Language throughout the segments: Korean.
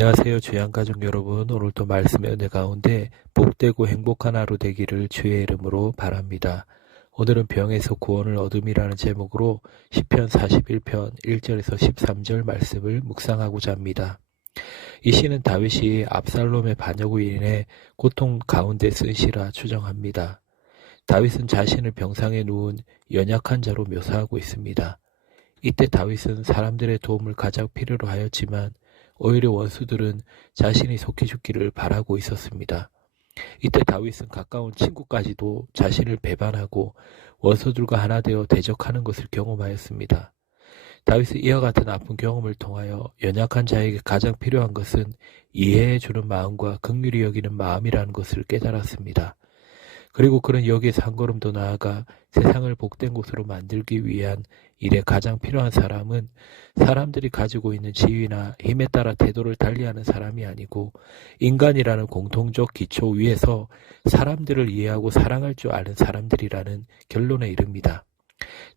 안녕하세요, 주양가족 여러분. 오늘도 말씀의 은혜 가운데 복되고 행복한 하루 되기를 주의 이름으로 바랍니다. 오늘은 병에서 구원을 얻음이라는 제목으로 시편 41편 1절에서 13절 말씀을 묵상하고자 합니다. 이 시는 다윗이 압살롬의 반역으로 인해 고통 가운데 쓴 시라 추정합니다. 다윗은 자신을 병상에 누운 연약한 자로 묘사하고 있습니다. 이때 다윗은 사람들의 도움을 가장 필요로 하였지만 오히려 원수들은 자신이 속해 죽기를 바라고 있었습니다. 이때 다윗은 가까운 친구까지도 자신을 배반하고 원수들과 하나 되어 대적하는 것을 경험하였습니다. 다윗은 이와 같은 아픈 경험을 통하여 연약한 자에게 가장 필요한 것은 이해해주는 마음과 긍휼히 여기는 마음이라는 것을 깨달았습니다. 그리고 그는 여기에서 한 걸음 더 나아가 세상을 복된 곳으로 만들기 위한 일에 가장 필요한 사람은 사람들이 가지고 있는 지위나 힘에 따라 태도를 달리하는 사람이 아니고 인간이라는 공통적 기초 위에서 사람들을 이해하고 사랑할 줄 아는 사람들이라는 결론에 이릅니다.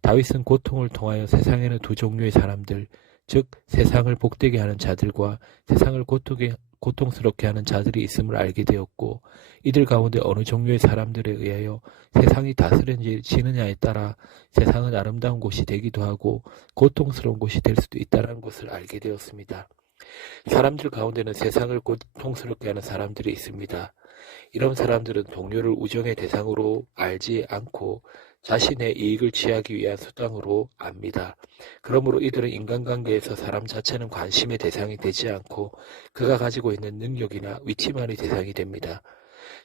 다윗은 고통을 통하여 세상에는 두 종류의 사람들, 즉 세상을 복되게 하는 자들과 세상을 고통스럽게 하는 자들이 있음을 알게 되었고, 이들 가운데 어느 종류의 사람들에 의하여 세상이 다스려지느냐에 따라 세상은 아름다운 곳이 되기도 하고 고통스러운 곳이 될 수도 있다는 것을 알게 되었습니다. 사람들 가운데는 세상을 고통스럽게 하는 사람들이 있습니다. 이런 사람들은 동료를 우정의 대상으로 알지 않고 자신의 이익을 취하기 위한 수단으로 압니다. 그러므로 이들은 인간관계에서 사람 자체는 관심의 대상이 되지 않고 그가 가지고 있는 능력이나 위치만이 대상이 됩니다.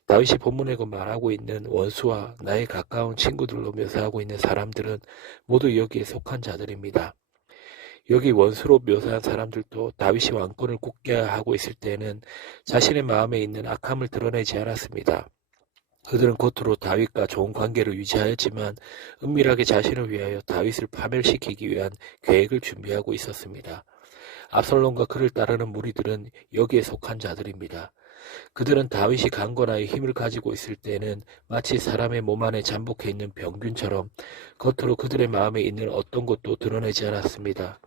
다윗이 본문에 말하고 있는 원수와 나의 가까운 친구들로 묘사하고 있는 사람들은 모두 여기에 속한 자들입니다. 여기 원수로 묘사한 사람들도 다윗이 왕권을 굳게 하고 있을 때에는 자신의 마음에 있는 악함을 드러내지 않았습니다. 그들은 겉으로 다윗과 좋은 관계를 유지하였지만 은밀하게 자신을 위하여 다윗을 파멸시키기 위한 계획을 준비하고 있었습니다. 압살롬과 그를 따르는 무리들은 여기에 속한 자들입니다. 그들은 다윗이 강건하여 힘을 가지고 있을 때는 마치 사람의 몸 안에 잠복해 있는 병균처럼 겉으로 그들의 마음에 있는 어떤 것도 드러내지 않았습니다.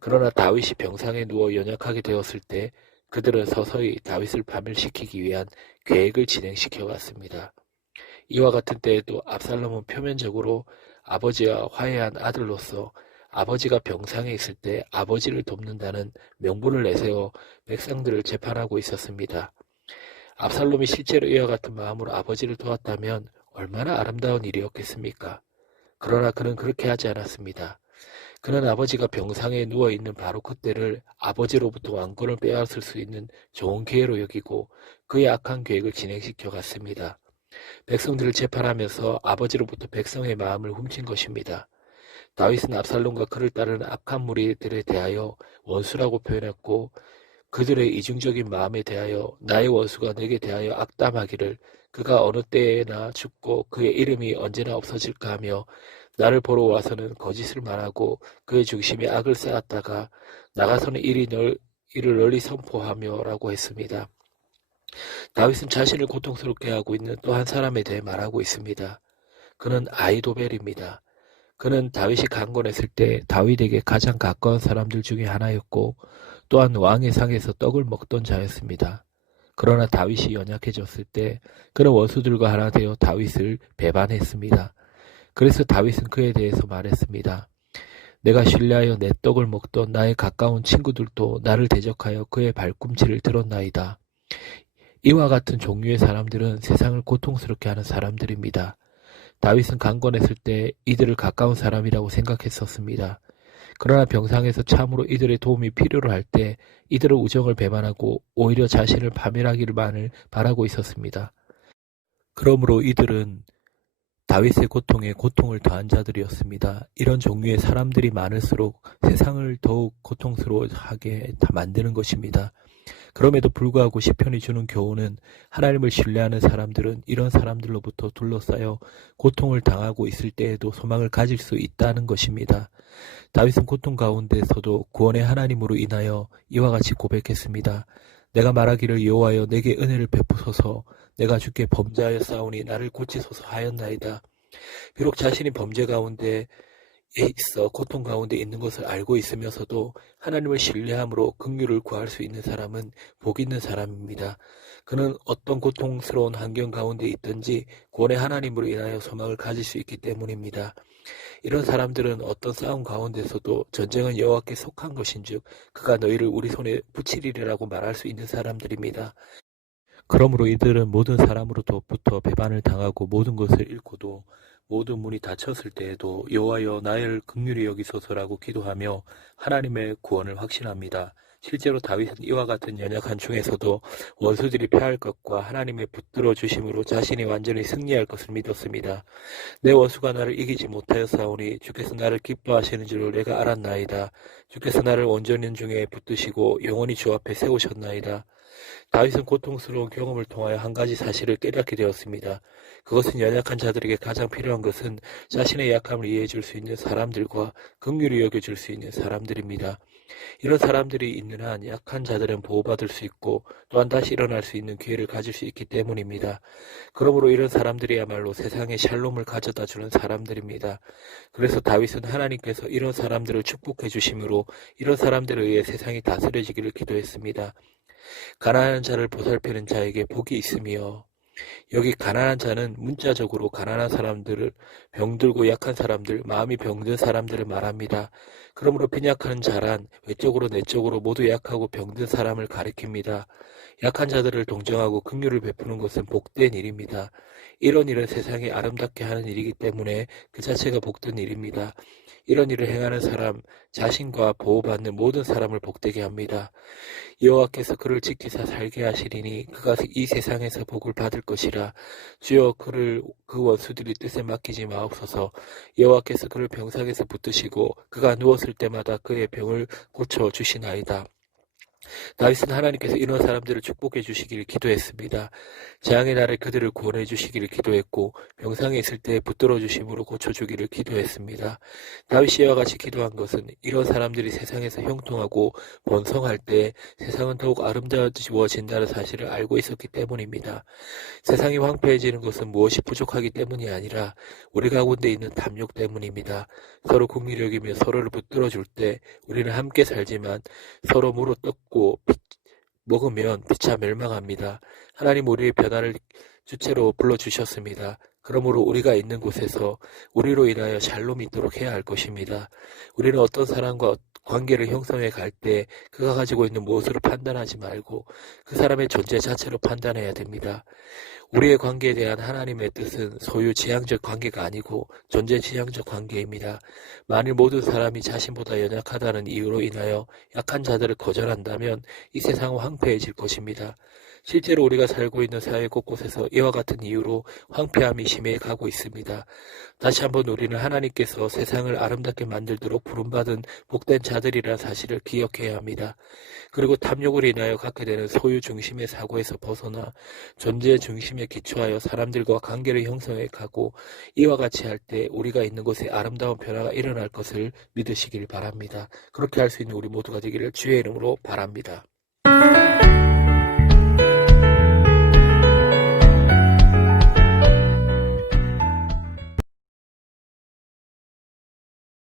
그러나 다윗이 병상에 누워 연약하게 되었을 때 그들은 서서히 다윗을 파멸시키기 위한 계획을 진행시켜 갔습니다. 이와 같은 때에도 압살롬은 표면적으로 아버지와 화해한 아들로서 아버지가 병상에 있을 때 아버지를 돕는다는 명분을 내세워 백성들을 재판하고 있었습니다. 압살롬이 실제로 이와 같은 마음으로 아버지를 도왔다면 얼마나 아름다운 일이었겠습니까? 그러나 그는 그렇게 하지 않았습니다. 그는 아버지가 병상에 누워있는 바로 그때를 아버지로부터 왕권을 빼앗을 수 있는 좋은 기회로 여기고 그의 악한 계획을 진행시켜 갔습니다. 백성들을 재판하면서 아버지로부터 백성의 마음을 훔친 것입니다. 다윗은 압살롬과 그를 따르는 악한 무리들에 대하여 원수라고 표현했고 그들의 이중적인 마음에 대하여 나의 원수가 내게 대하여 악담하기를 그가 어느 때에나 죽고 그의 이름이 언제나 없어질까 하며 나를 보러 와서는 거짓을 말하고 그의 중심에 악을 쌓았다가 나가서는 이를 널리 선포하며 라고 했습니다. 다윗은 자신을 고통스럽게 하고 있는 또 한 사람에 대해 말하고 있습니다. 그는 아히도벨입니다. 그는 다윗이 강건했을 때 다윗에게 가장 가까운 사람들 중에 하나였고 또한 왕의 상에서 떡을 먹던 자였습니다. 그러나 다윗이 연약해졌을 때 그는 원수들과 하나 되어 다윗을 배반했습니다. 그래서 다윗은 그에 대해서 말했습니다. 내가 신뢰하여 내 떡을 먹던 나의 가까운 친구들도 나를 대적하여 그의 발꿈치를 들었나이다. 이와 같은 종류의 사람들은 세상을 고통스럽게 하는 사람들입니다. 다윗은 강건했을 때 이들을 가까운 사람이라고 생각했었습니다. 그러나 병상에서 참으로 이들의 도움이 필요로 할 때 이들은 우정을 배반하고 오히려 자신을 파멸하기만을 바라고 있었습니다. 그러므로 이들은 다윗의 고통에 고통을 더한 자들이었습니다. 이런 종류의 사람들이 많을수록 세상을 더욱 고통스러워하게 만드는 것입니다. 그럼에도 불구하고 시편이 주는 교훈은 하나님을 신뢰하는 사람들은 이런 사람들로부터 둘러싸여 고통을 당하고 있을 때에도 소망을 가질 수 있다는 것입니다. 다윗은 고통 가운데서도 구원의 하나님으로 인하여 이와 같이 고백했습니다. 내가 말하기를 여호와여 내게 은혜를 베푸소서 내가 주께 범죄하였사오니 나를 고치소서 하였나이다. 비록 자신이 범죄 가운데 있어 고통 가운데 있는 것을 알고 있으면서도 하나님을 신뢰함으로 긍휼을 구할 수 있는 사람은 복 있는 사람입니다. 그는 어떤 고통스러운 환경 가운데 있든지 구원의 하나님으로 인하여 소망을 가질 수 있기 때문입니다. 이런 사람들은 어떤 싸움 가운데서도 전쟁은 여호와께 속한 것인즉 그가 너희를 우리 손에 붙이리라고 말할 수 있는 사람들입니다. 그러므로 이들은 모든 사람으로부터 배반을 당하고 모든 것을 잃고도 모든 문이 닫혔을 때에도 여호와여 나를 긍휼히 여기소서라고 기도하며 하나님의 구원을 확신합니다. 실제로 다윗은 이와 같은 연약한 중에서도 원수들이 패할 것과 하나님의 붙들어 주심으로 자신이 완전히 승리할 것을 믿었습니다. 내 원수가 나를 이기지 못하였사오니 주께서 나를 기뻐하시는 줄을 내가 알았나이다. 주께서 나를 온전한 중에 붙드시고 영원히 주 앞에 세우셨나이다. 다윗은 고통스러운 경험을 통하여 한 가지 사실을 깨닫게 되었습니다. 그것은 연약한 자들에게 가장 필요한 것은 자신의 약함을 이해해 줄 수 있는 사람들과 긍휼히 여겨줄 수 있는 사람들입니다. 이런 사람들이 있는 한 약한 자들은 보호받을 수 있고 또한 다시 일어날 수 있는 기회를 가질 수 있기 때문입니다. 그러므로 이런 사람들이야말로 세상에 샬롬을 가져다 주는 사람들입니다. 그래서 다윗은 하나님께서 이런 사람들을 축복해 주심으로 이런 사람들에 의해 세상이 다스려지기를 기도했습니다. 가난한 자를 보살피는 자에게 복이 있으며 여기 가난한 자는 문자적으로 가난한 사람들을 병들고 약한 사람들, 마음이 병든 사람들을 말합니다. 그러므로 빈약한 자란 외적으로 내적으로 모두 약하고 병든 사람을 가리킵니다. 약한 자들을 동정하고 긍휼을 베푸는 것은 복된 일입니다. 이런 일은 세상에 아름답게 하는 일이기 때문에 그 자체가 복된 일입니다. 이런 일을 행하는 사람, 자신과 보호받는 모든 사람을 복되게 합니다. 여호와께서 그를 지키사 살게 하시리니 그가 이 세상에서 복을 받을 것이라. 주여 그를 그 원수들이 뜻에 맡기지 마옵소서. 여호와께서 그를 병상에서 붙드시고 그가 누웠을 때마다 그의 병을 고쳐 주시나이다. 다윗은 하나님께서 이런 사람들을 축복해 주시기를 기도했습니다. 재앙의 날에 그들을 구원해 주시기를 기도했고 병상에 있을 때 붙들어 주심으로 고쳐주기를 기도했습니다. 다윗이 이와 같이 기도한 것은 이런 사람들이 세상에서 형통하고 번성할 때 세상은 더욱 아름다워진다는 사실을 알고 있었기 때문입니다. 세상이 황폐해지는 것은 무엇이 부족하기 때문이 아니라 우리 가운데 있는 탐욕 때문입니다. 서로 긍휼히 여기며 서로를 붙들어 줄 때 우리는 함께 살지만 서로 물어 뜯고 먹으면 피차 멸망합니다. 하나님 우리의 변화를 주체로 불러주셨습니다. 그러므로 우리가 있는 곳에서 우리로 인하여 샬롬이 있도록 해야 할 것입니다. 우리는 어떤 사람과 관계를 형성해 갈 때 그가 가지고 있는 무엇으로 판단하지 말고 그 사람의 존재 자체로 판단해야 됩니다. 우리의 관계에 대한 하나님의 뜻은 소유 지향적 관계가 아니고 존재 지향적 관계입니다. 만일 모든 사람이 자신보다 연약하다는 이유로 인하여 약한 자들을 거절한다면 이 세상은 황폐해질 것입니다. 실제로 우리가 살고 있는 사회 곳곳에서 이와 같은 이유로 황폐함이 심해가고 있습니다. 다시 한번 우리는 하나님께서 세상을 아름답게 만들도록 부름받은 복된 자들이라는 사실을 기억해야 합니다. 그리고 탐욕을 인하여 갖게 되는 소유 중심의 사고에서 벗어나 존재 중심에 기초하여 사람들과 관계를 형성해 가고 이와 같이 할 때 우리가 있는 곳에 아름다운 변화가 일어날 것을 믿으시길 바랍니다. 그렇게 할 수 있는 우리 모두가 되기를 주의 이름으로 바랍니다.